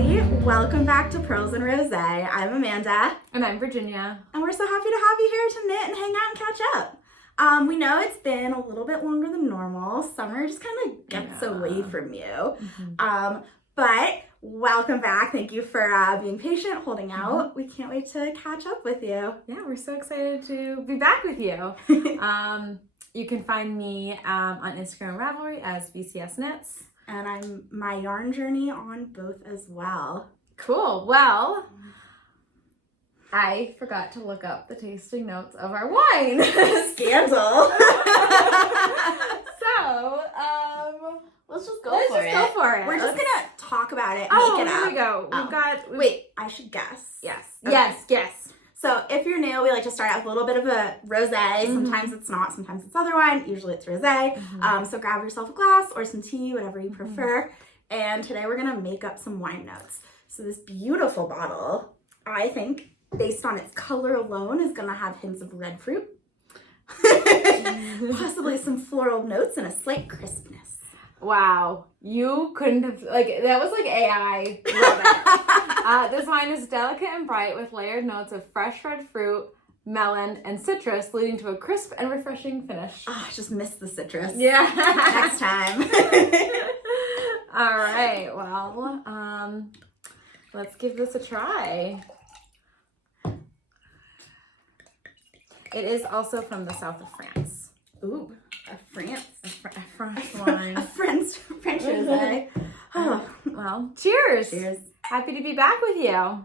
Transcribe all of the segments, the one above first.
everybody. Welcome back to Purls and Rosé. I'm Amanda. And I'm Virginia. And we're so happy to have you here to knit and hang out and catch up. We know it's been a little bit longer than normal. Summer just kind of gets away from you. But welcome back. Thank you for being patient, holding out. We can't wait to catch up with you. Yeah, we're so excited to be back with you. You can find me on Instagram Ravelry as VCS Knits. And I'm my yarn journey on both as well. Cool. Well, I forgot to look up the tasting notes of our wine. Scandal. So, let's just go for it. We're just gonna talk about it, Oh, make it here up. we go. Wait, I should guess. Yes. Okay. Yes. So if you're new, we like to start out with a little bit of a rosé. Sometimes it's not, sometimes it's other wine. Usually it's rosé. So grab yourself a glass or some tea, whatever you prefer. And today we're gonna make up some wine notes. So this beautiful bottle, I think, based on its color alone, is gonna have hints of red fruit. Possibly some floral notes and a slight crispness. Wow. You couldn't have, that was like AI. Love it. This wine is delicate and bright with layered notes of fresh red fruit, melon, and citrus, leading to a crisp and refreshing finish. Oh, I just missed the citrus. Yeah. Next time. All right. Well, let's give this a try. It is also from the south of France. Ooh, a French wine. A French rosé. Oh, well, cheers. Cheers. Happy to be back with you.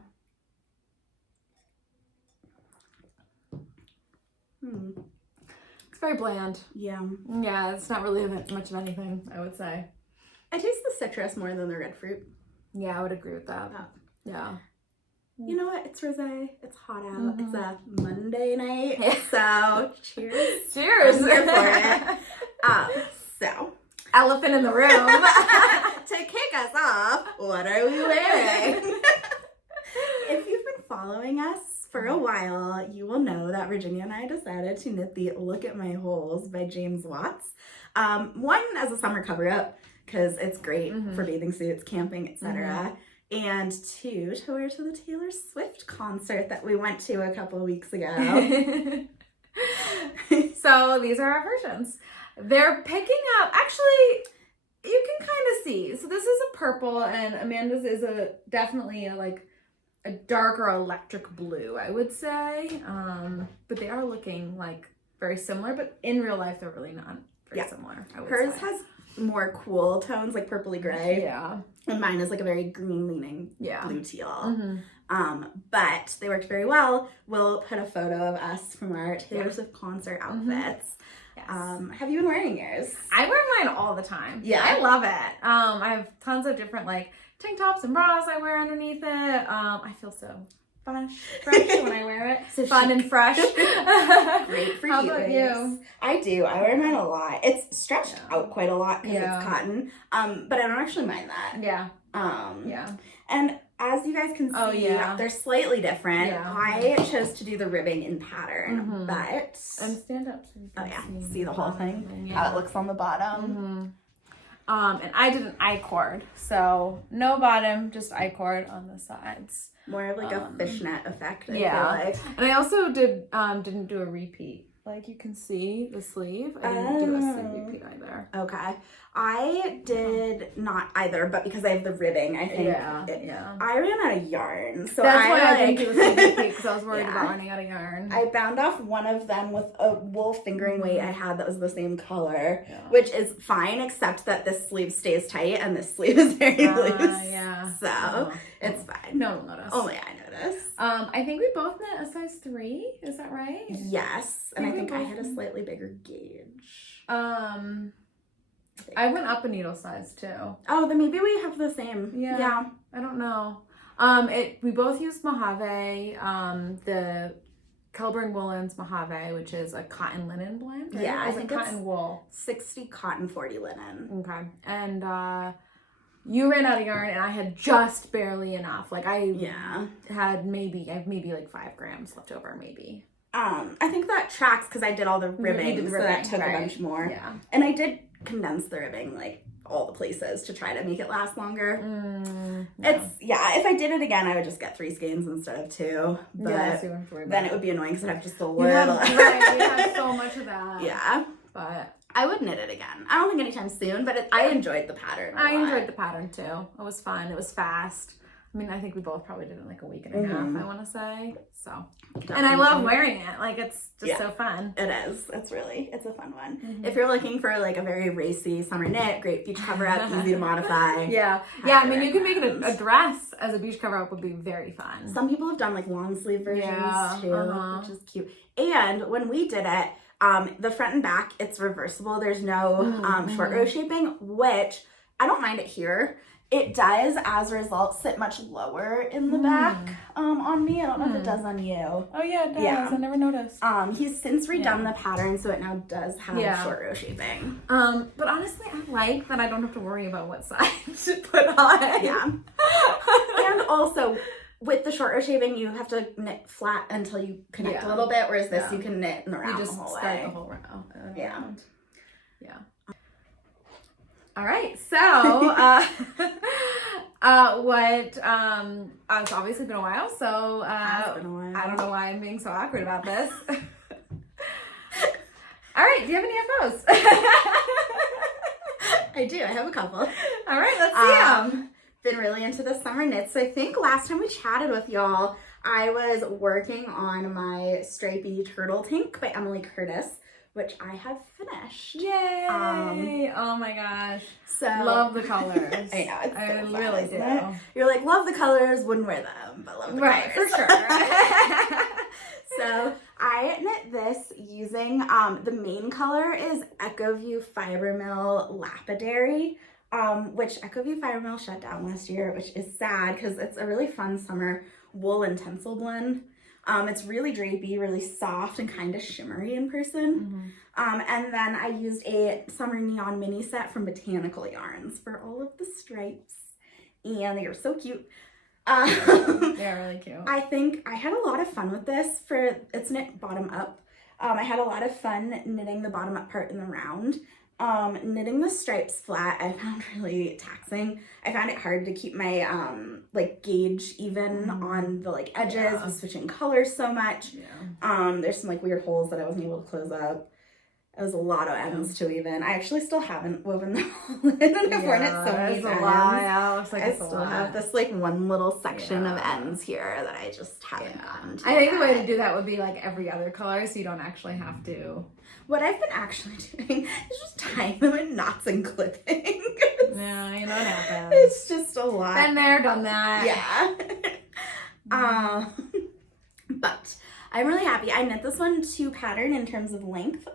It's very bland. Yeah. Yeah, it's not really much of anything, I would say. I taste the citrus more than the red fruit. Yeah, I would agree with that. Yeah. You know what? It's rosé. It's hot out. It's a Monday night. So cheers. Cheers. I'm here for it. So, elephant in the room. to kick us off, what are we wearing? If you've been following us for a while, you will know that Virginia and I decided to knit the Look at My Holes by James Watts. One, as a summer cover-up, because it's great for bathing suits, camping, etc. And two, to wear to the Taylor Swift concert that we went to a couple of weeks ago. So these are our versions. They're picking up, actually, you can kind of see. So this is a purple and Amanda's is definitely a darker electric blue, I would say. But they are looking like very similar, but in real life, they're really not very similar, I would Hers say. has more cool tones, like purpley gray. Yeah. And mine is like a very green leaning blue teal. Mm-hmm. But they worked very well. We'll put a photo of us from our Taylor Swift concert outfits. Yes. Have you been wearing yours? I wear mine all the time. Yeah. I love it. I have tons of different tank tops and bras I wear underneath it. I feel so fresh when I wear it. So fun chic. and fresh. Great for How you. about you? I do. I wear mine a lot. It's stretched out quite a lot because Yeah. it's cotton. But I don't actually mind that. Yeah. Yeah. And as you guys can see, they're slightly different. Yeah. I chose to do the ribbing in pattern, but And stand up so you can see the whole thing, Yeah. how it looks on the bottom. And I did an I-cord, so no bottom, just I-cord on the sides. More of a fishnet effect, I feel like. And I also didn't do a repeat. Like you can see the sleeve. I didn't do a sleeve repeat either. Okay. I did not either, but because I have the ribbing, I think. I ran out of yarn. So that's why I didn't do a sleeve repeat, because I was worried about running out of yarn. I bound off one of them with a wool fingering weight I had that was the same color, which is fine, except that this sleeve stays tight and this sleeve is very loose. So it's fine. No one noticed. Only I noticed. I think we both knit a size 3. Is that right? Yes. And I think I had a slightly bigger gauge. I went up a needle size too. Oh, then maybe we have the same. Yeah. I don't know. We both used Mojave, the Kelburn Woolens Mojave, which is a cotton linen blend. Right? Yeah, I think cotton it's wool. 60 cotton, 40 linen. Okay. And you ran out of yarn and I had just barely enough. I have maybe 5 grams left over, maybe. I think that tracks because I did all the ribbing, so that took a bunch more. Yeah. And I did condense the ribbing all the places to try to make it last longer. No. If I did it again, I would just get 3 skeins instead of 2. But so you don't have to worry then about it would be annoying because I'd have just a little. we have so much of that. Yeah. But I would knit it again. I don't think anytime soon, but I enjoyed the pattern a lot. I enjoyed the pattern too. It was fun. It was fast. I mean, I think we both probably did it in like a week and a half, I want to say. So, Definitely. and I love wearing it. Like, it's just so fun. It is. It's a fun one. If you're looking for like a very racy summer knit, great beach cover up, easy to modify. Yeah. I mean, you can make it a dress as a beach cover up would be very fun. Some people have done like long sleeve versions too, which is cute. And when we did it, the front and back, it's reversible. There's no short row shaping, which I don't mind it here. It does, as a result, sit much lower in the back on me. I don't know if it does on you. Oh, yeah, it does. Yeah. I never noticed. He's since redone the pattern, so it now does have short row shaping. But honestly, I like that I don't have to worry about what size to put on. Yeah. And also, with the short row shaping, you have to knit flat until you connect a little bit, whereas this you can knit in the round You just the whole start way. the whole row. Yeah. All right, so it's obviously been a while, so It's been a while. I don't know why I'm being so awkward about this. All right, do you have any FOs? I do. I have a couple. All right, let's see them. Been really into the summer knits. So I think last time we chatted with y'all, I was working on my Stripey Turtle Tank by Emily Curtis, which I have finished. Yay! Oh my gosh. So love the colors. I know. It's I so fun, really isn't do. it? You're like, love the colors, wouldn't wear them, but love the Right, colors. for sure. So I knit this using, the main color is EchoView Fiber Mill Lapidary, which EchoView Fiber Mill shut down last year, which is sad because it's a really fun summer wool and tencel blend. It's really drapey, really soft, and kind of shimmery in person. And then I used a summer neon mini set from Botanical Yarns for all of the stripes, and they are so cute. They're really cute. I think I had a lot of fun with this. It's knit bottom up. I had a lot of fun knitting the bottom up part in the round. Knitting the stripes flat I found really taxing. I found it hard to keep my like gauge even on the like edges with switching colors so much. There's some like weird holes that I wasn't able to close up. It was a lot of ends to weave in. I actually still haven't woven them all in. I've worn it so many times. It looks like I still have this like one little section of ends here that I just haven't gotten to. I think the way to do that would be like every other color, so you don't actually have to. What I've been actually doing is just tying them in knots and clipping. Yeah, you know what happens. It's just a lot. Been there, done that. Yeah. But I'm really happy. I knit this one to pattern in terms of length,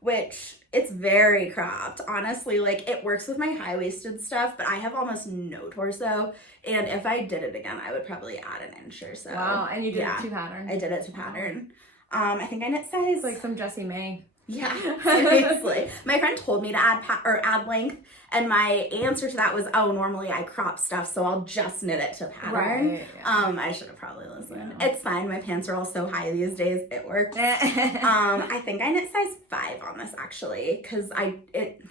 which it's very cropped. Honestly, like it works with my high-waisted stuff, but I have almost no torso. And if I did it again, I would probably add an inch or so. Wow, and you did it to pattern. I did it to pattern. I think I knit size. It's like some Jessie May. Yeah, seriously. My friend told me to add length, and my answer to that was, oh, normally I crop stuff, so I'll just knit it to pattern. Right, yeah. I should have probably listened. Yeah. It's fine. My pants are all so high these days. It works. I think I knit size 5 on this actually, because it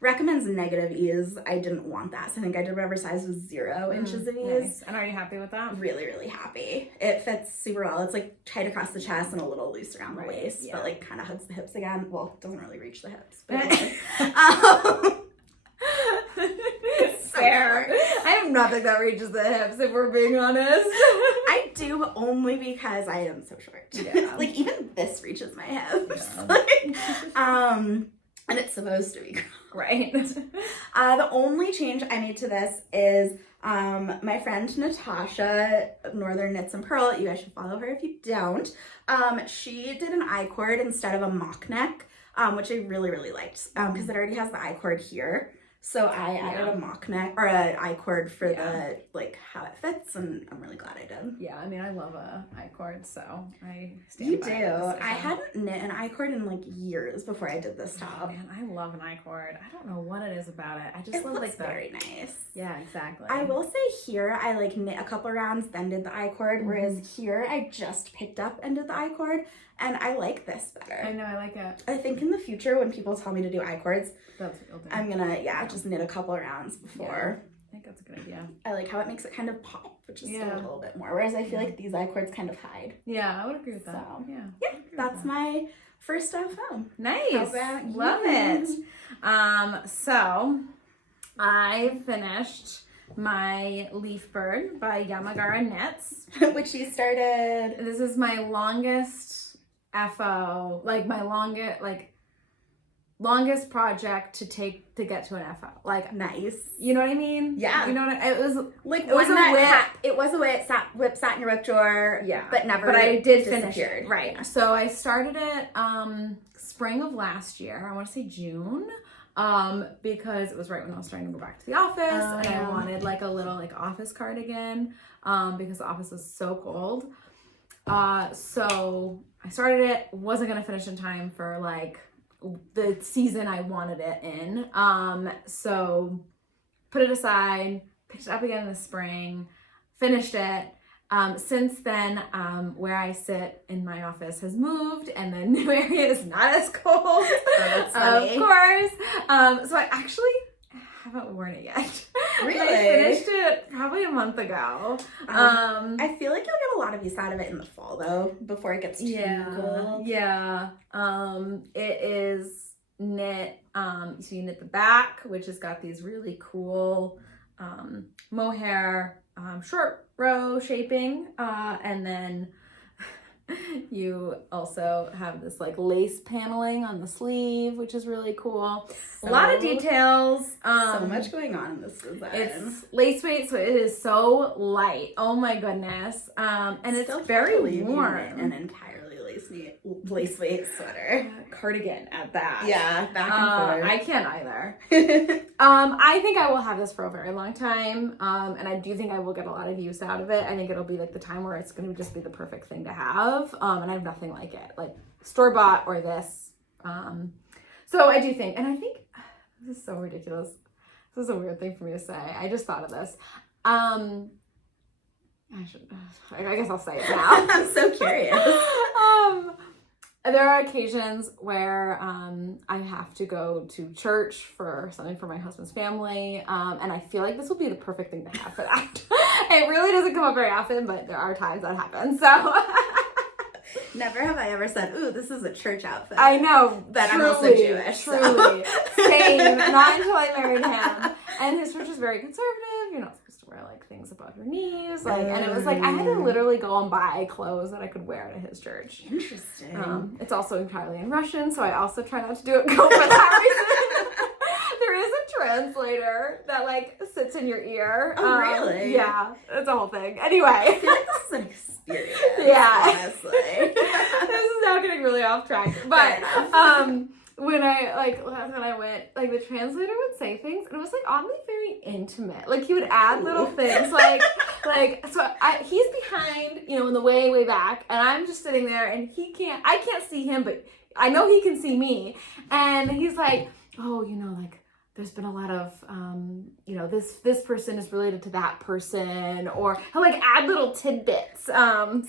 recommends negative ease. I didn't want that, so I think I did whatever size was 0 inches of ease. Nice. And are you happy with that? Really, really happy. It fits super well. It's like tight across the chest and a little loose around the waist, but like kind of hugs the hips again. Well, it doesn't really reach the hips, but fair. I have nothing that reaches the hips, if we're being honest. I do, but only because I am so short. Yeah. Like even this reaches my hips. Yeah. Like, and it's supposed to be right. The only change I made to this is my friend Natasha, Northern Knits and Purl, you guys should follow her if you don't. She did an I-cord instead of a mock neck, which I really, really liked because it already has the I-cord here. So I added a mock neck or an I-cord for the like how it fits, and I'm really glad I did. Yeah, I mean I love a I-cord, so I stand You by do. that I hadn't knit an I-cord in like years before I did this top. Oh, man, I love an I-cord. I don't know what it is about it. I just It love looks like the very nice. Yeah, exactly. I will say here I like knit a couple rounds, then did the I-cord, whereas here I just picked up and did the I-cord, and I like this better. I know, I like it. I think in the future when people tell me to do I-cords, That's what you'll do. I'm gonna, just knit a couple rounds before. Yeah. I think that's a good idea. I like how it makes it kind of pop, which is still a little bit more. Whereas I feel like these I-cords kind of hide. Yeah, I would agree with that. So, yeah, that's my first stuff home. Nice. How about Love you? it. So I finished my Leafbird by Yamagara Knits. Which you started. This is my longest FO, like my longest project to get to an FO. Like, Nice. you know what I mean? Yeah. You know what it was Like, it was a whip. It was a whip, sat in your whip drawer. Yeah. But never But I did finish disappeared. it. Right. Yeah. So I started it spring of last year. I want to say June. Because it was right when I was starting to go back to the office and I wanted like a little like office cardigan because the office was so cold. So I started it, wasn't gonna finish in time for like the season I wanted it in. So put it aside, picked it up again in the spring, finished it. Since then, where I sit in my office has moved and the new area is not as cold. Oh, that's funny. Of course. So I actually haven't worn it yet. Really? I finished it probably a month ago. I feel like you'll get a lot of use out of it in the fall though, before it gets too cold. Yeah. It is knit. So you knit the back, which has got these really cool mohair short row shaping, and then you also have this like lace paneling on the sleeve, which is really cool. A lot of details. So much going on in this design. It's lace weight, so it is so light. Oh my goodness. And it's very warm. An entirely lace weight sweater. Cardigan at that. Yeah, back and forth. I can't either. I think I will have this for a very long time. And I do think I will get a lot of use out of it. I think it'll be like the time where it's going to just be the perfect thing to have. And I have nothing like it, like store-bought or this. So I do think, and I think this is so ridiculous. This is a weird thing for me to say. I just thought of this. I guess I'll say it now. I'm so curious. There are occasions where I have to go to church for something for my husband's family, and I feel like this will be the perfect thing to have for that. It really doesn't come up very often, but there are times that happens. So never have I ever said, "Ooh, this is a church outfit." I know that truly, I'm also Jewish. Truly, same. Not until I married him, and his church is very conservative. You're not supposed to wear like things above your knees, like, and it was like I had to literally go and buy clothes that I could wear to his church. Interesting. It's also entirely in Russian, so I also try not to go for that reason. There is a translator that like sits in your ear. Oh, really? Yeah, it's a whole thing. Anyway, I feel like this is an experience. Yeah, honestly. This is now getting really off track, but when I went, like the translator would say things, and it was like oddly very intimate. Like he would add little things, he's behind, in the way back, and I'm just sitting there, and I can't see him, but I know he can see me, and he's like, oh, like there's been a lot of, this person is related to that person, or he'll like add little tidbits. So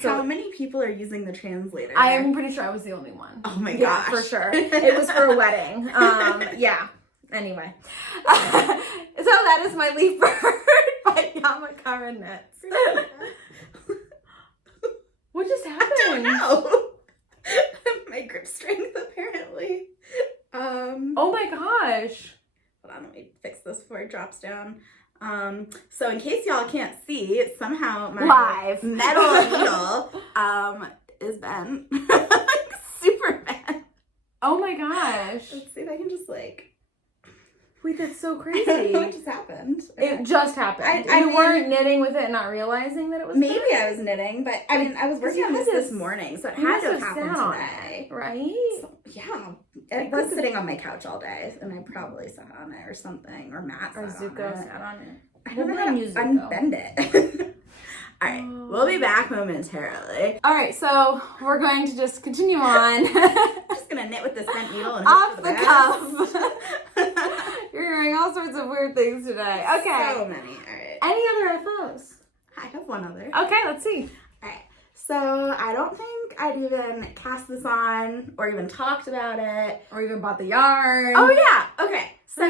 how many people are using the translator? I'm pretty sure I was the only one. Oh my gosh. For sure. It was for a wedding. Yeah. Anyway. So that is my Leafbird by Yamagara Knits. What just happened? I don't know. My grip strength, apparently. Oh my gosh. Hold on, let me fix this before it drops down. So in case y'all can't see, somehow my live metal needle is bent. Super bent. Oh my gosh. Let's see if I can just Wait, that's so crazy. what just happened? It just happened. I you weren't knitting with it and not realizing that it was maybe bent? I was knitting, but I was working on this morning, so it had to have happened today. Right? So, yeah. It was sitting on my couch all day, and I probably sat on it or something, or Matt sat or Zuko on it. sat on it. I don't know how to unbend it. All right, we'll be back momentarily. All right, so we're going to just continue on. Just gonna knit with this bent needle and off the cuff. You're hearing all sorts of weird things today. Okay. So many. All right. Any other FOs? I have one other. Okay, let's see. All right. So I don't think think I'd even cast this on or even talked about it. Or even bought the yarn. Oh yeah, okay. So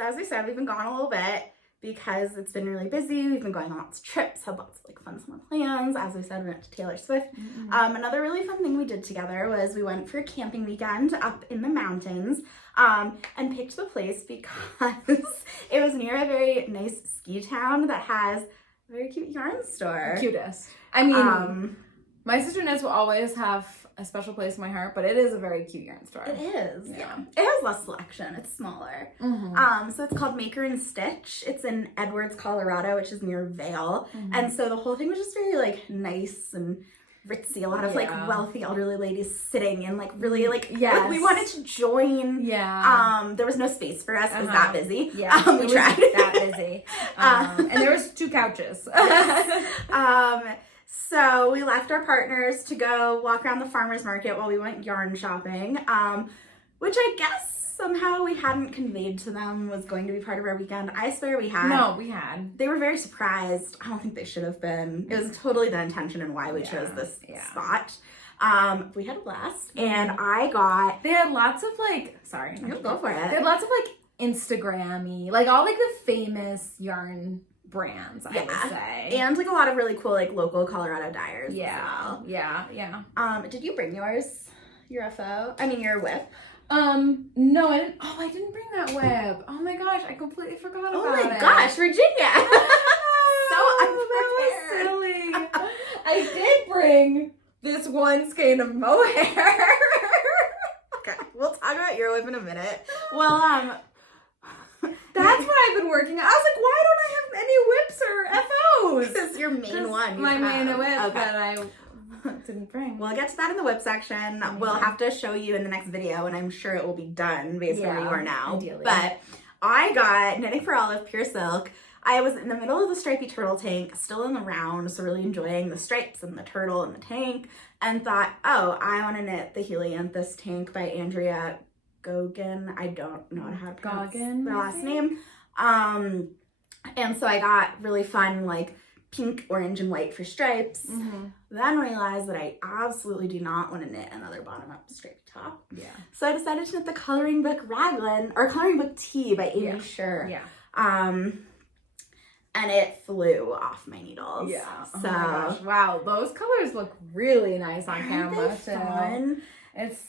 as we said, we've been gone a little bit because it's been really busy. We've been going on lots of trips, had lots of like fun summer plans. As we said, we went to Taylor Swift. Another really fun thing we did together was we went for a camping weekend up in the mountains and picked the place because it was near a very nice ski town that has a very cute yarn store. Cutest. I mean, my sister Ness will always have a special place in my heart, but it is a very cute yarn store. It is, yeah. It has less selection. It's smaller. So it's called Maker and Stitch. It's in Edwards, Colorado, which is near Vail. And so the whole thing was just very like nice and ritzy. A lot of like wealthy elderly ladies sitting and like really like, like we wanted to join. There was no space for us. It was that busy. We tried. That busy. And there was 2 couches. So we left our partners to go walk around the farmer's market while we went yarn shopping, which I guess somehow we hadn't conveyed to them was going to be part of our weekend. I swear we had. No, we had. They were very surprised. I don't think they should have been. It was totally the intention and why we chose this spot. We had a blast, and I got... They had lots of like... Sorry. Go for it. They had lots of like Instagram-y, like all like the famous yarn brands, I would say. And like a lot of really cool like local Colorado dyers as well. Yeah. Did you bring yours? Your FO? I mean your whip? No, I didn't. Oh, I didn't bring that whip. Oh my gosh, I completely forgot about it. Oh my gosh, Virginia. So unprepared. That was silly. I did bring this one skein of mohair. Okay, we'll talk about your whip in a minute. Well, that's what I've been working on. I was like, why don't I have any whips or FOs? This is your main one. My main whip that I didn't bring. We'll get to that in the whip section. We'll have to show you in the next video, and I'm sure it will be done based on where you are now. Ideally. But I got Knitting for Olive Pure Silk. I was in the middle of the stripey turtle tank, still in the round, so really enjoying the stripes and the turtle and the tank, and thought, oh, I want to knit the Helianthus tank by Andrea Gogan. I don't know how to pronounce their last name. And so I got really fun like pink, orange, and white for stripes. Then realized that I absolutely do not want to knit another bottom-up striped top. So I decided to knit the coloring book Raglan, or coloring book Tea by Aimee Sher. And it flew off my needles. So oh my gosh. Wow, those colors look really nice on camera too. Fun? It's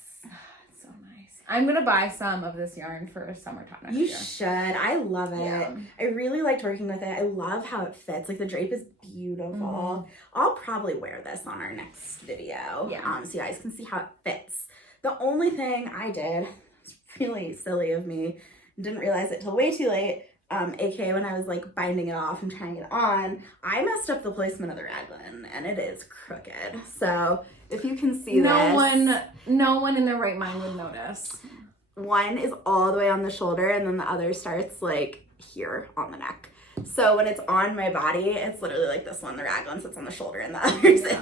so nice. I'm gonna buy some of this yarn for summertime next year. You should. I love it. I really liked working with it. I love how it fits. Like the drape is beautiful. I'll probably wear this on our next video. So you guys can see how it fits. The only thing I did, it's really silly of me, didn't realize it till way too late. AKA when I was like binding it off and trying it on, I messed up the placement of the raglan and it is crooked. So if you can see no one in their right mind would notice. One is all the way on the shoulder and then the other starts like here on the neck. So when it's on my body, it's literally like this one, the raglan sits on the shoulder and the others is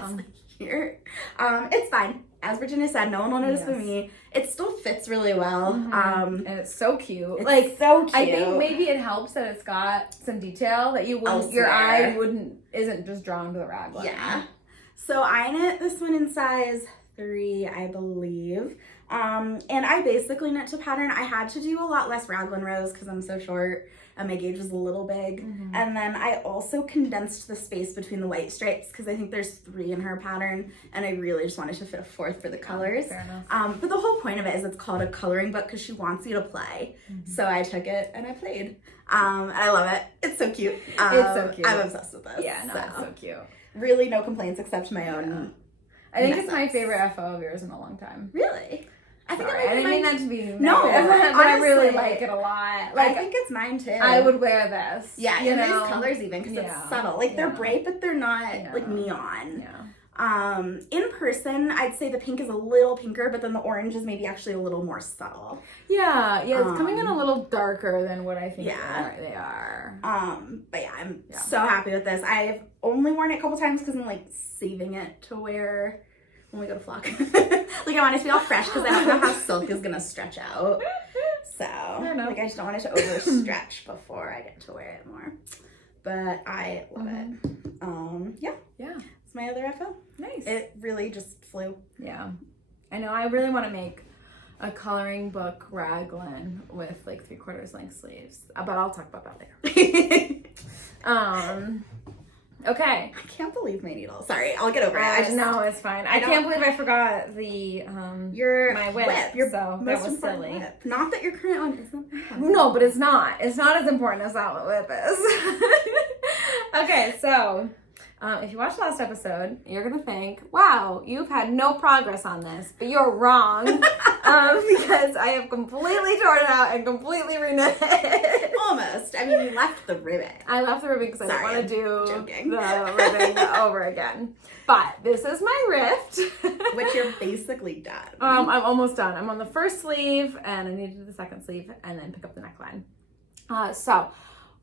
here. It's fine. As Virginia said, no one will notice but me. It still fits really well. And it's so cute. It's like so cute. I think maybe it helps that it's got some detail that you wouldn't, your eye isn't just drawn to the raglan. Yeah. So I knit this one in size 3, I believe. And I basically knit to pattern. I had to do a lot less raglan rows because I'm so short and my gauge was a little big. And then I also condensed the space between the white stripes because I think there's 3 in her pattern and I really just wanted to fit a 4th for the colors. Fair enough. But the whole point of it is it's called a coloring book because she wants you to play. So I took it and I played. And I love it. It's so cute. It's so cute. I'm obsessed with this. Yeah, no, it's so cute. Really no complaints except my own. I think it's my favorite FO of yours in a long time. Really? I think I didn't mean that to be negative, no, but I really like it a lot. Like, I think it's mine too. I would wear this. Yeah, and these colors even because it's subtle. Like they're bright, but they're not like neon. In person, I'd say the pink is a little pinker, but then the orange is maybe actually a little more subtle. Yeah, it's coming in a little darker than what I think they are. But yeah, I'm so happy with this. I've only worn it a couple times because I'm like saving it to wear when we go to flock. Like I want it to be all fresh because I don't know how silk is gonna stretch out. So like I just don't want it to overstretch before I get to wear it more. But I love it. Yeah. It's my other FO. Nice. It really just flew. Yeah. I know I really want to make a coloring book raglan with like 3/4 length sleeves. But I'll talk about that later. Okay. I can't believe my needle. Sorry, I'll get over it. No, it's fine. I can't believe I forgot the my whip. Your so that was silly. Whip. Not that your current one isn't. No, but it's not. It's not as important as that whip is. Okay, so if you watched last episode, you're gonna think, "Wow, you've had no progress on this," but you're wrong because I have completely torn it out and completely reknit it. Almost. I mean, you left the ribbon. I left the ribbon because I didn't want to do joking. the ribbon over again. But this is my rift. Which you're basically done. I'm almost done. I'm on the first sleeve and I need to do the second sleeve and then pick up the neckline. So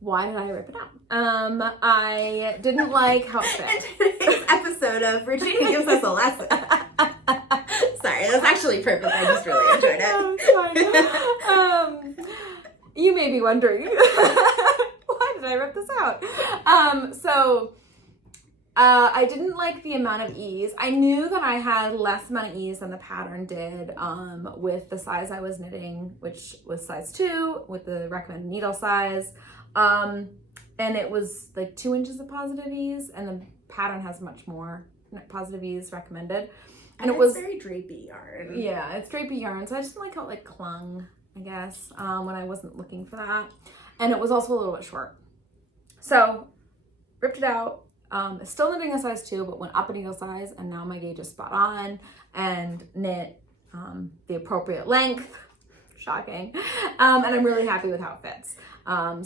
why did I rip it out? I didn't like how it fit. And today's episode of Virginia gives us a lesson. Sorry, that was actually perfect. I just really enjoyed it. Oh, you may be wondering, why did I rip this out? I didn't like the amount of ease. I knew that I had less amount of ease than the pattern did with the size I was knitting, which was size 2 with the recommended needle size. And it was like 2 inches of positive ease, and the pattern has much more positive ease recommended. And it was very drapey yarn. Yeah, it's drapey yarn, so I just didn't like how it like clung, I guess, when I wasn't looking for that. And it was also a little bit short. So, ripped it out. Still knitting a size 2, but went up a needle size, and now my gauge is spot on, and knit the appropriate length. Shocking. And I'm really happy with how it fits.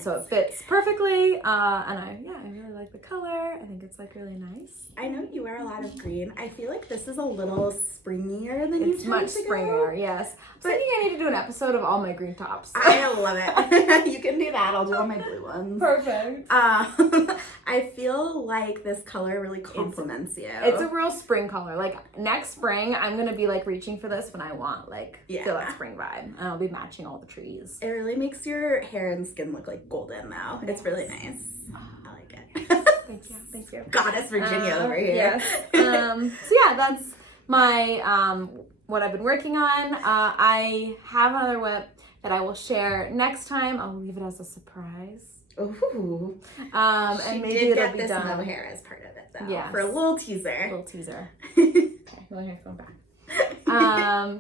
So it fits perfectly, and I really like the color. I think it's like really nice. I know you wear a lot of green. I feel like this is a little springier than it's much springier, yes. So I think I need to do an episode of all my green tops. I love it. You can do that. I'll do all my blue ones. Perfect. I feel like this color really compliments you. It's a real spring color. Like next spring, I'm gonna be like reaching for this when I want feel that spring vibe, and I'll be matching all the trees. It really makes your hair and skin look like golden though. It's really nice. I like it. Thank you. Goddess Virginia over here. Yes. So yeah, that's my what I've been working on. I have another whip that I will share next time. I'll leave it as a surprise. Ooh. And maybe it'll be this done. mohair as part of it though. Yes. For a little teaser. Okay, mohair's going back.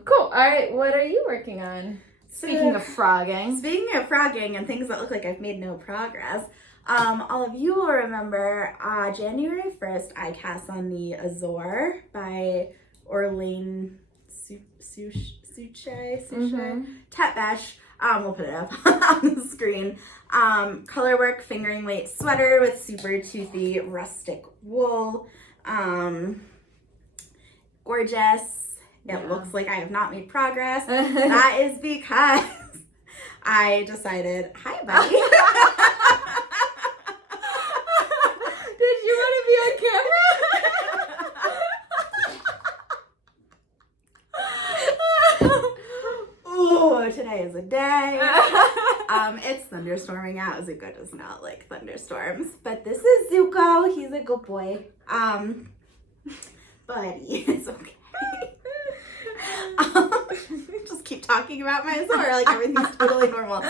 Cool. All right, what are you working on? Speaking of frogging and things that look like I've made no progress, all of you will remember January 1st I cast on the Azor by Orlane Sucche Tetbesh. We'll put it up on the screen. Colorwork fingering weight sweater with super toothy rustic wool. Gorgeous. It looks like I have not made progress. That is because I decided, hi, buddy. Did you want to be on camera? Oh, today is a day. It's thunderstorming out. Zuko does not like thunderstorms. But this is Zuko. He's a good boy. Buddy, it's okay. Just keep talking about my Azor like everything's totally normal.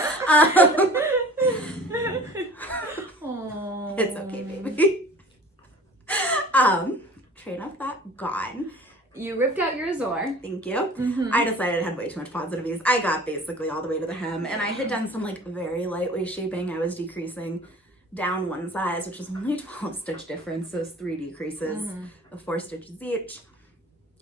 It's okay, baby. Train of thought gone. You ripped out your Azor. Thank you. I decided I had way too much positive ease. I got basically all the way to the hem, and I had done some like very lightweight shaping. I was decreasing down one size, which was only 12 stitch difference. So it's 3 decreases of 4 stitches each.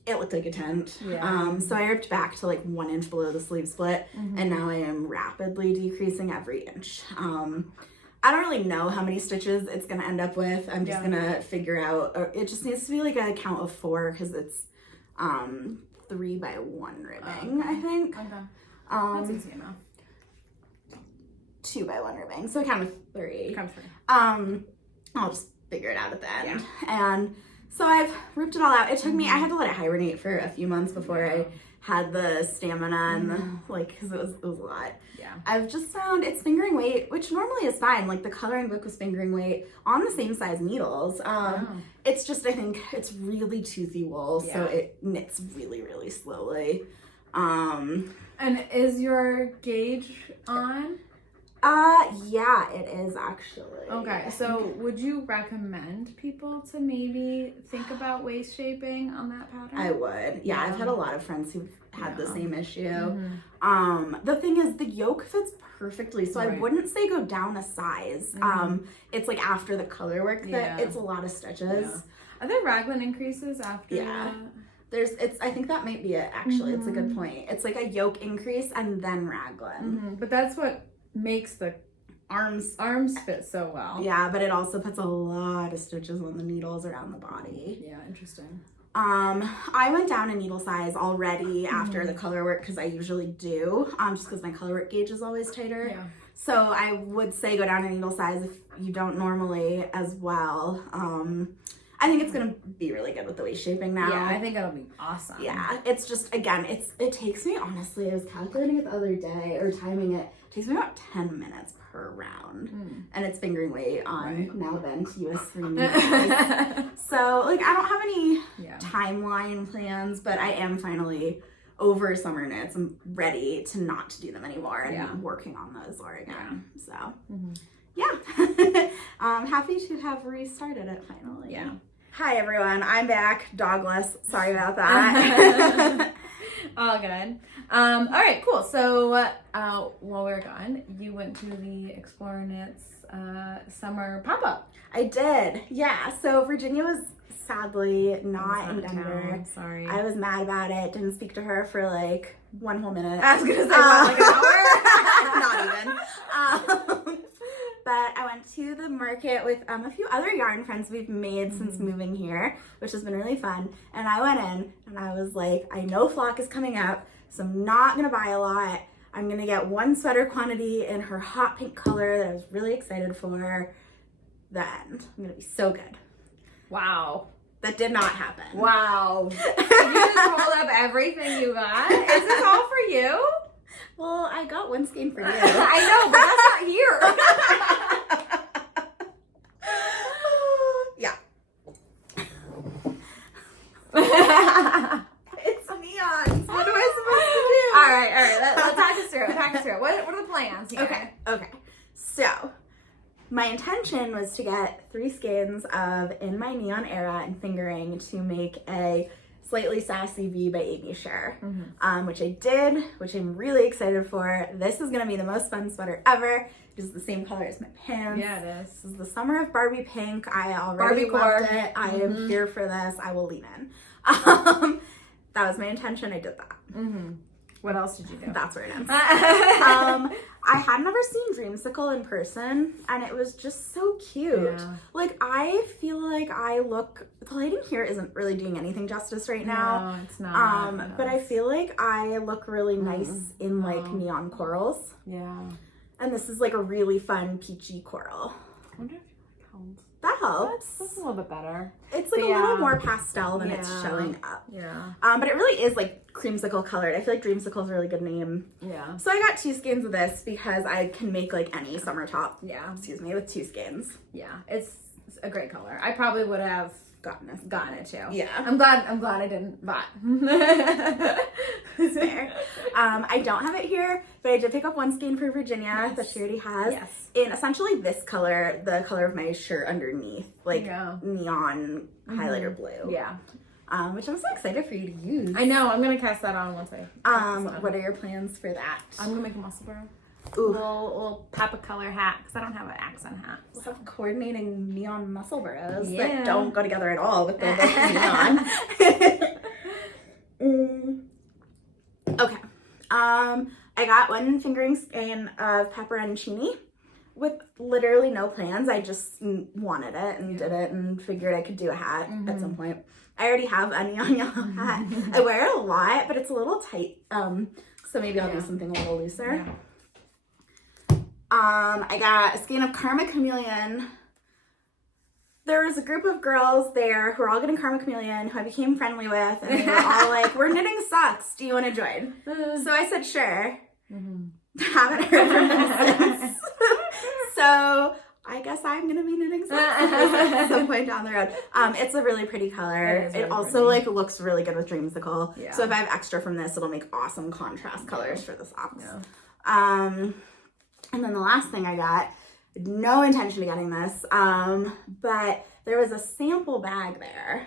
It looked like a tent. Yeah. So I ripped back to like 1 inch below the sleeve split, and now I am rapidly decreasing every inch. I don't really know how many stitches it's gonna end up with. I'm just gonna figure out, or it just needs to be like a count of 4 because it's 3 by 1 ribbing, I think. Okay. That's easy enough. 2 by 1 ribbing, so a count of 3. Count of 3. I'll just figure it out at the end. And So I've ripped it all out. It took me, I had to let it hibernate for a few months before I had the stamina and the, like, because it was a lot. Yeah. I've just found it's fingering weight, which normally is fine. Like the coloring book was fingering weight on the same size needles. It's just, I think it's really toothy wool, so it knits really, really slowly. And is your gauge on? Yeah, it is actually. Okay, so would you recommend people to maybe think about waist shaping on that pattern? I would. Yeah, I've had a lot of friends who've had the same issue. The thing is, the yoke fits perfectly, so I wouldn't say go down a size. It's like after the color work that it's a lot of stitches. Yeah. Are there raglan increases after? Yeah. I think that might be it, actually. It's a good point. It's like a yoke increase and then raglan. But that's what makes the arms fit so well. Yeah, but it also puts a lot of stitches on the needles around the body. Yeah, interesting. I went down a needle size already after the color work because I usually do, just because my color work gauge is always tighter. Yeah. So I would say go down a needle size if you don't normally as well. I think it's gonna be really good with the waist shaping now. Yeah, I think it'll be awesome. Yeah, it's just, again, it takes me, honestly, I was calculating it the other day, or timing it, takes me about 10 minutes per round. And it's fingering weight on now bent US 3 needles. So, like, I don't have any timeline plans, but I am finally over summer knits. I'm ready to not to do them anymore and I'm working on those again. So, I'm happy to have restarted it finally. Yeah. Hi everyone, I'm back, dogless. Sorry about that. All good. All right, cool. So while we were gone, you went to the Explore Knits summer pop-up. I did, yeah. So Virginia was sadly not in Denver. Sorry. I was mad about it. Didn't speak to her for like 1 whole minute. I was gonna say like an hour. Not even. But I went to the market with a few other yarn friends we've made since moving here, which has been really fun. And I went in and I was like, I know flock is coming up, so I'm not gonna buy a lot. I'm gonna get 1 sweater quantity in her hot pink color that I was really excited for. Then I'm gonna be so good. Wow. That did not happen. Wow. Did you just hold up everything you got? Is this all for you? Well, I got 1 skein for you. I know, but that's not here. Yeah. It's neon. What am I supposed to do? All right. Let's talk us through it. What are the plans here? Okay. So, my intention was to get 3 skeins of In My Neon Era and fingering to make a Slightly Sassy V by Aimee Sher, which I did, which I'm really excited for. This is gonna be the most fun sweater ever. It is the same color as my pants. Yeah, it is. This is the summer of Barbie pink. I already loved it. I am here for this. I will lean in. That was my intention. I did that. What else did you do? That's where it ends. I had never seen Dreamsicle in person, and it was just so cute. Yeah. Like, I feel like the lighting here isn't really doing anything justice right now. No, it's not. But I feel like I look really nice in, like, neon corals. Yeah. And this is, like, a really fun peachy coral. I wonder if you helped. That helps. That's a little bit better. It's, like, a little more pastel than it's showing up. Yeah. But it really is, like, creamsicle colored. I feel like Dreamsicle is a really good name. Yeah. So I got 2 skeins of this because I can make, like, any summer top. Yeah. With 2 skeins. Yeah. It's a great color. I probably would have Gotten it too. Yeah. I'm glad I didn't buy. Fair. I don't have it here, but I did pick up 1 skein for Virginia that she already has. Yes. In essentially this color, the color of my shirt underneath, like neon highlighter blue. Yeah. Which I'm so excited for you to use. I know. I'm gonna cast that on once I. What are your plans for that? I'm gonna make a muscle burrow. Ooh. Little papa color hat because I don't have an accent hat. We'll have coordinating neon muscle burrows Yeah. that don't go together at all with the neon. Okay. I got 1 fingering skein of pepperoncini with literally no plans. I just wanted it and did it and figured I could do a hat at some point. I already have a neon yellow hat. I wear it a lot, but it's a little tight. So maybe I'll do something a little looser. Yeah. I got a skein of Karma Chameleon there was a group of girls there who were all getting Karma Chameleon, who I became friendly with, and they were all like, we're knitting socks. Do you want to join? So I said, sure. Haven't heard from them since. So I guess I'm going to be knitting socks at some point down the road. It's a really pretty color. It also like looks really good with Dreamsicle. Yeah. So if I have extra from this, it'll make awesome contrast colors for the socks. Yeah. And then the last thing I got, no intention of getting this, but there was a sample bag there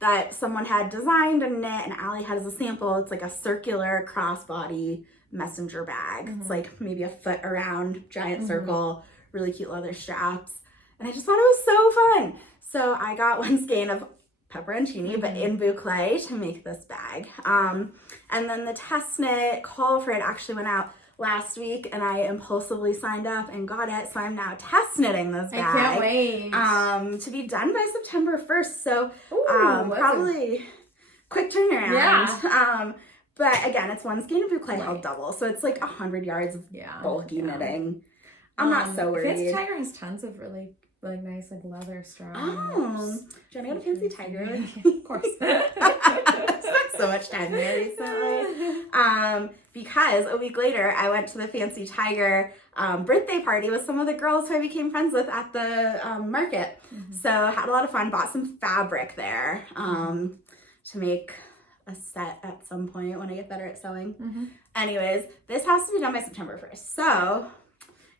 that someone had designed and knit, and Allie had as a sample. It's like a circular crossbody messenger bag. It's like maybe a foot around, giant circle, really cute leather straps. And I just thought it was so fun. So I got one skein of pepperoncini, but in boucle to make this bag. And then the test knit call for it actually went out last week, and I impulsively signed up and got it. So I'm now test knitting this bag. I can't wait. To be done by September 1st. So probably quick turnaround. Yeah. But again, it's one skein of boucle held double. So it's like 100 yards of bulky knitting. I'm not so worried. Fancy Tiger has tons of really nice like leather straps. Oh, do you want to go to Fancy Tiger? Of course. Spent so much time there recently. Because a week later, I went to the Fancy Tiger birthday party with some of the girls who I became friends with at the market. So had a lot of fun. Bought some fabric there to make a set at some point when I get better at sewing. Anyways, this has to be done by September 1st. So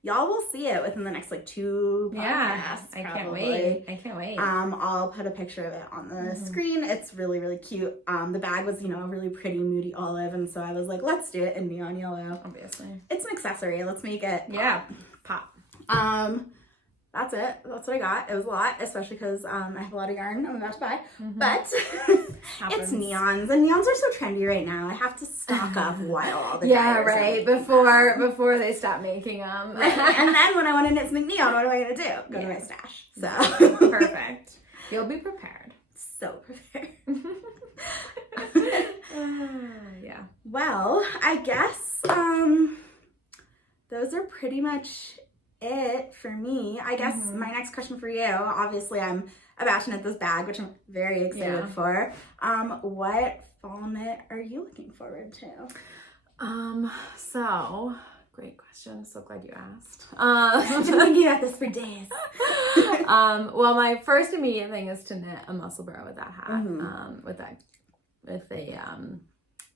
y'all will see it within the next like 2 podcasts. Yeah, I can't wait. I'll put a picture of it on the screen. It's really, really cute. The bag was, a really pretty moody olive, and so I was like, let's do it in neon yellow. Obviously. It's an accessory. Let's make it pop. That's it. That's what I got. It was a lot, especially because I have a lot of yarn I'm about to buy. But it's neons, and neons are so trendy right now. I have to stock up while all the right. Before they stop making them. Right. And then when I want to knit something neon, what am I going to do? Go to my stash. So perfect. You'll be prepared. So prepared. Yeah. Well, I guess those are pretty much it for me. I guess my next question for you, obviously I'm about to knit this bag, which I'm very excited for. What fall knit are you looking forward to? So great question. I'm so glad you asked. I've been thinking about this for days. Well, my first immediate thing is to knit a muscle burrow with that hat, with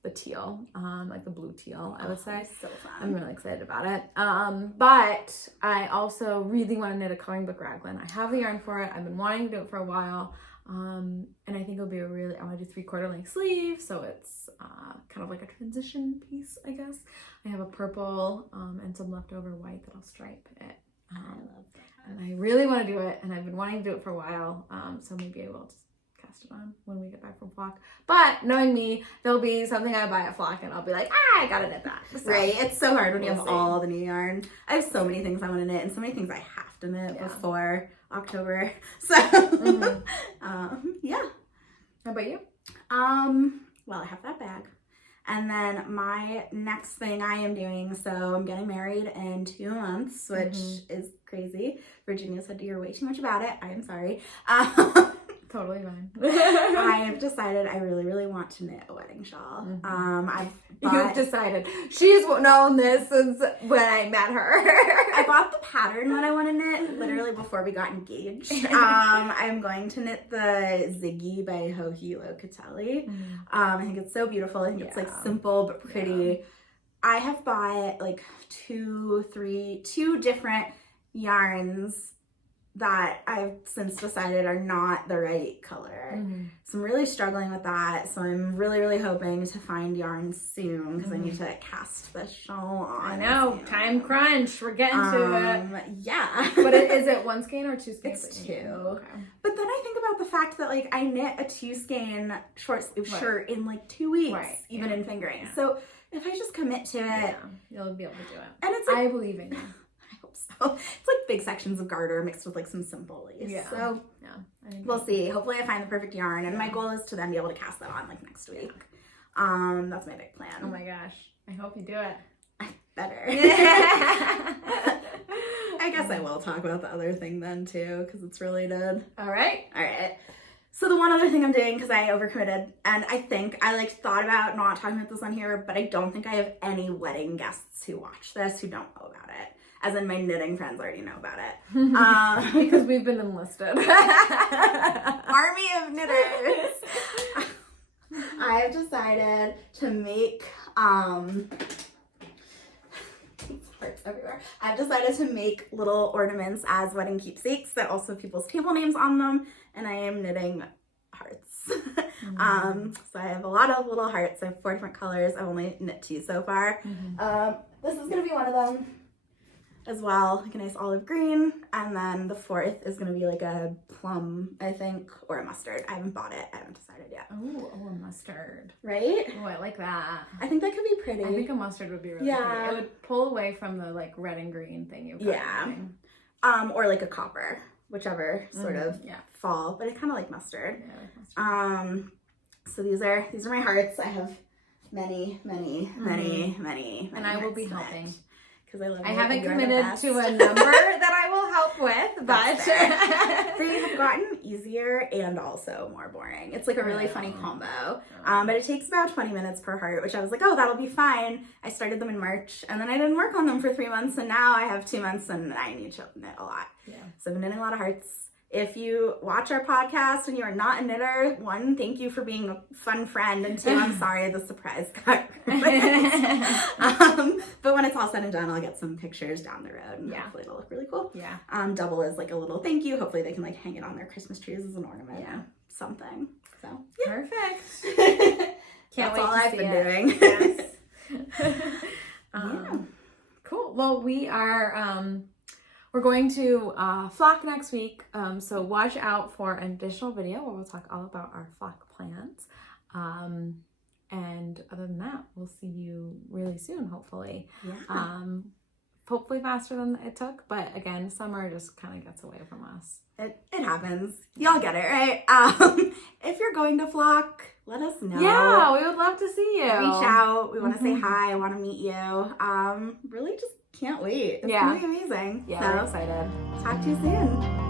the teal, like the blue teal, I would say. So fun. I'm really excited about it. But I also really want to knit a coloring book raglan. I have the yarn for it. I've been wanting to do it for a while. And I think it'll be I want to do 3/4 length sleeve, so it's kind of like a transition piece, I guess. I have a purple and some leftover white that I'll stripe it. I love that. And I really want to do it, and I've been wanting to do it for a while, so maybe I will just cast it on when we get back from Flock. But knowing me, there'll be something I buy at Flock, and I'll be like, I gotta knit that. So, right, it's so hard when you have all the new yarn. I have so many things I want to knit, and so many things I have to knit before October. So, yeah. How about you? Well, I have that bag. And then my next thing I am doing, so I'm getting married in 2 months, which is crazy. Virginia said you're way too much about it. I am sorry. Totally fine. I have decided I really, really want to knit a wedding shawl. You've decided. She's known this since when I met her. I bought the pattern that I want to knit literally before we got engaged. I'm going to knit the Ziggy by Joji Locatelli. I think it's so beautiful. I think it's like simple but pretty. I have bought like two different yarns that I've since decided are not the right color. So I'm really struggling with that. So I'm really, really hoping to find yarn soon because I need to cast the shawl on. I know, time crunch. We're getting to it. Yeah. But is it one skein or 2 skeins? It's 2. Okay. But then I think about the fact that like I knit a 2 skein short sleeve shirt in like 2 weeks, even in fingering. Yeah. So if I just commit to it, you'll be able to do it. And it's like, I believe in you. So it's like big sections of garter mixed with like some simple lace. Yeah. So we'll see. Hopefully I find the perfect yarn, and my goal is to then be able to cast that on like next week. That's my big plan. Oh my gosh. I hope you do it. I better. I guess I will talk about the other thing then too, because it's related. All right. So the one other thing I'm doing, because I overcommitted, and I think I thought about not talking about this on here, but I don't think I have any wedding guests who watch this who don't know about it. As in my knitting friends already know about it. Because we've been enlisted. Army of knitters. I have decided to make hearts everywhere. I've decided to make little ornaments as wedding keepsakes that also have people's table names on them, and I am knitting hearts. So I have a lot of little hearts. I have 4 different colors. I've only knit 2 so far. This is gonna be one of them as well, like a nice olive green, and then the 4th is gonna be like a plum, I think, or a mustard. I haven't bought it. I haven't decided yet. Oh, a mustard. Right? Oh, I like that. I think that could be pretty. I think a mustard would be really pretty. It would pull away from the like red and green thing you've got. Or like a copper, whichever sort of fall, but I kind of like mustard. Yeah, I like mustard. So these are my hearts. I have many and I will be hearts helping. Because I love I haven't committed to a number that I will help with, but they have gotten easier and also more boring. It's like a really funny combo. But it takes about 20 minutes per heart, which I was like, oh, that'll be fine. I started them in March, and then I didn't work on them for 3 months, and now I have 2 months, and I need to knit a lot. Yeah. So I've been knitting a lot of hearts. If you watch our podcast and you are not a knitter, 1, thank you for being a fun friend, and 2, I'm sorry the surprise got ruined. But when it's all said and done, I'll get some pictures down the road, and hopefully it'll look really cool. Yeah. Double is like a little thank you. Hopefully they can like hang it on their Christmas trees as an ornament or something. So yeah. Perfect. Can't wait. That's all I've been doing. Yes. Cool. Well, we are we're going to flock next week, so watch out for an additional video where we'll talk all about our flock plans. And other than that, we'll see you really soon, hopefully. Yeah. Hopefully faster than it took, but again, summer just kind of gets away from us. It happens. Y'all get it, right? If you're going to flock, let us know. Yeah, we would love to see you. Reach out. We want to say hi. I want to meet you. Really just can't wait. It's going to be amazing. Yeah, we're excited. Talk to you soon.